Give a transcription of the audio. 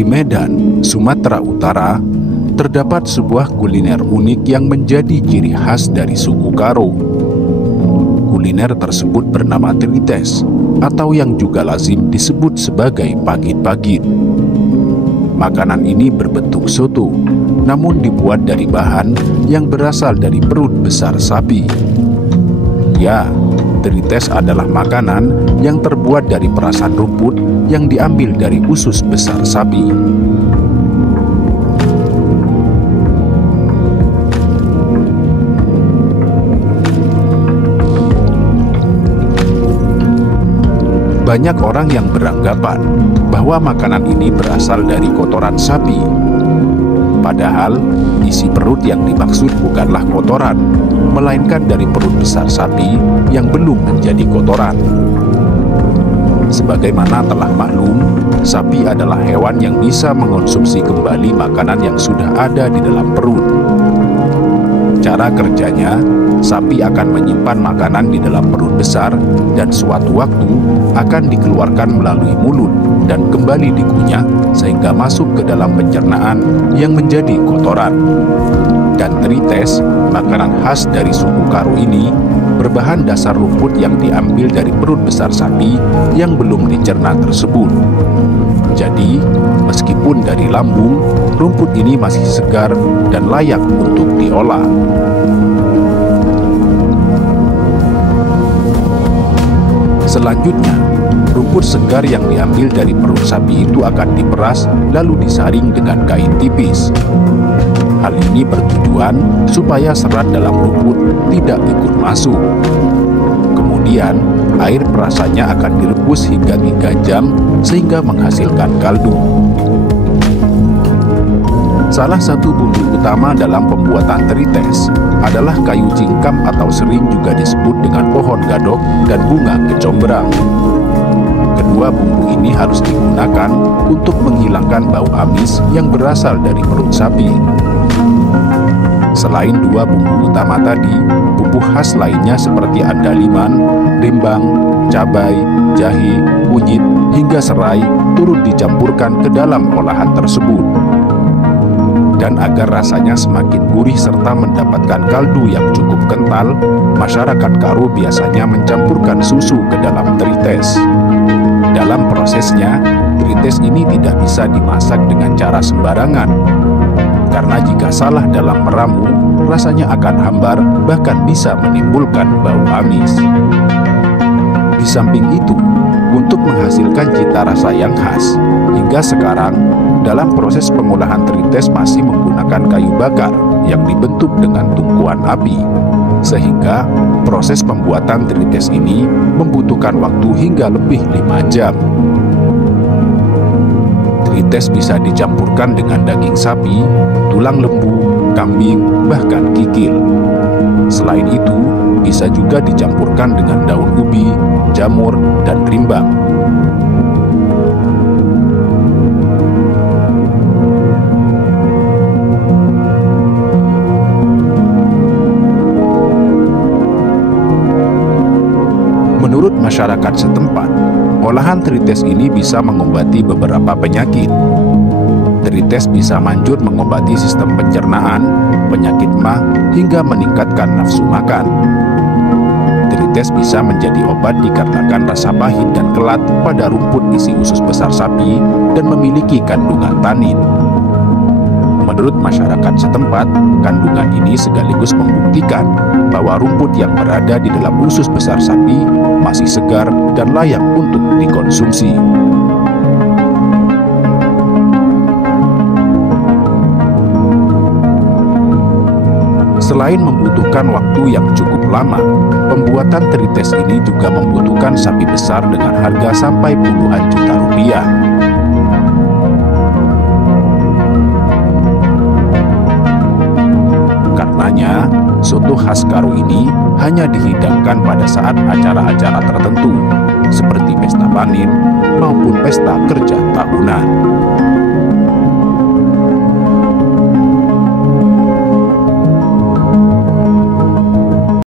Di Medan, Sumatera Utara, terdapat sebuah kuliner unik yang menjadi ciri khas dari suku Karo. Kuliner tersebut bernama Trites, atau yang juga lazim disebut sebagai pagit-pagit. Makanan ini berbentuk soto, namun dibuat dari bahan yang berasal dari perut besar sapi. Ya, Trites adalah makanan yang terbuat dari perasan rumput yang diambil dari usus besar sapi. Banyak orang yang beranggapan bahwa makanan ini berasal dari kotoran sapi. Padahal, isi perut yang dimaksud bukanlah kotoran, melainkan dari perut besar sapi yang belum menjadi kotoran. Sebagaimana telah maklum, sapi adalah hewan yang bisa mengonsumsi kembali makanan yang sudah ada di dalam perut. Cara kerjanya, sapi akan menyimpan makanan di dalam perut besar dan suatu waktu akan dikeluarkan melalui mulut dan kembali dikunyah sehingga masuk ke dalam pencernaan yang menjadi kotoran. Dan Trites, makanan khas dari suku Karo ini, berbahan dasar rumput yang diambil dari perut besar sapi yang belum dicerna tersebut. Jadi, meskipun dari lambung, rumput ini masih segar dan layak untuk diolah. Selanjutnya, rumput segar yang diambil dari perut sapi itu akan diperas lalu disaring dengan kain tipis. Hal ini bertujuan supaya serat dalam rumput tidak ikut masuk. Kemudian, air perasannya akan direbus hingga 3 jam sehingga menghasilkan kaldu. Salah satu bumbu utama dalam pembuatan Trites adalah kayu cingkam atau sering juga disebut dengan pohon gadok dan bunga kecombrang. Kedua bumbu ini harus digunakan untuk menghilangkan bau amis yang berasal dari perut sapi. Selain dua bumbu utama tadi, bumbu khas lainnya seperti andaliman, rimbang, cabai, jahe, kunyit, hingga serai turut dicampurkan ke dalam olahan tersebut. Dan agar rasanya semakin gurih serta mendapatkan kaldu yang cukup kental, masyarakat Karo biasanya mencampurkan susu ke dalam Trites. Dalam prosesnya, Trites ini tidak bisa dimasak dengan cara sembarangan. Karena jika salah dalam meramu, rasanya akan hambar, bahkan bisa menimbulkan bau amis. Di samping itu, untuk menghasilkan cita rasa yang khas, hingga sekarang, dalam proses pengolahan Trites masih menggunakan kayu bakar yang dibentuk dengan tungkuan api. Sehingga proses pembuatan Trites ini membutuhkan waktu hingga lebih 5 jam. Trites bisa dicampurkan dengan daging sapi, tulang lembu, kambing, bahkan kikil. Selain itu, bisa juga dicampurkan dengan daun ubi, jamur, dan rimbang. Menurut masyarakat setempat, olahan Trites ini bisa mengobati beberapa penyakit. Trites bisa manjur mengobati sistem pencernaan, penyakit MAH, hingga meningkatkan nafsu makan. Trites bisa menjadi obat dikarenakan rasa pahit dan kelat pada rumput isi usus besar sapi dan memiliki kandungan tanin. Menurut masyarakat setempat, kandungan ini sekaligus membuktikan bahwa rumput yang berada di dalam usus besar sapi masih segar dan layak untuk dikonsumsi. Selain membutuhkan waktu yang cukup lama, pembuatan Trites ini juga membutuhkan sapi besar dengan harga sampai puluhan juta rupiah. Karenanya, soto khas Karo ini hanya dihidangkan pada saat acara-acara tertentu, seperti pesta panen maupun pesta kerja tahunan.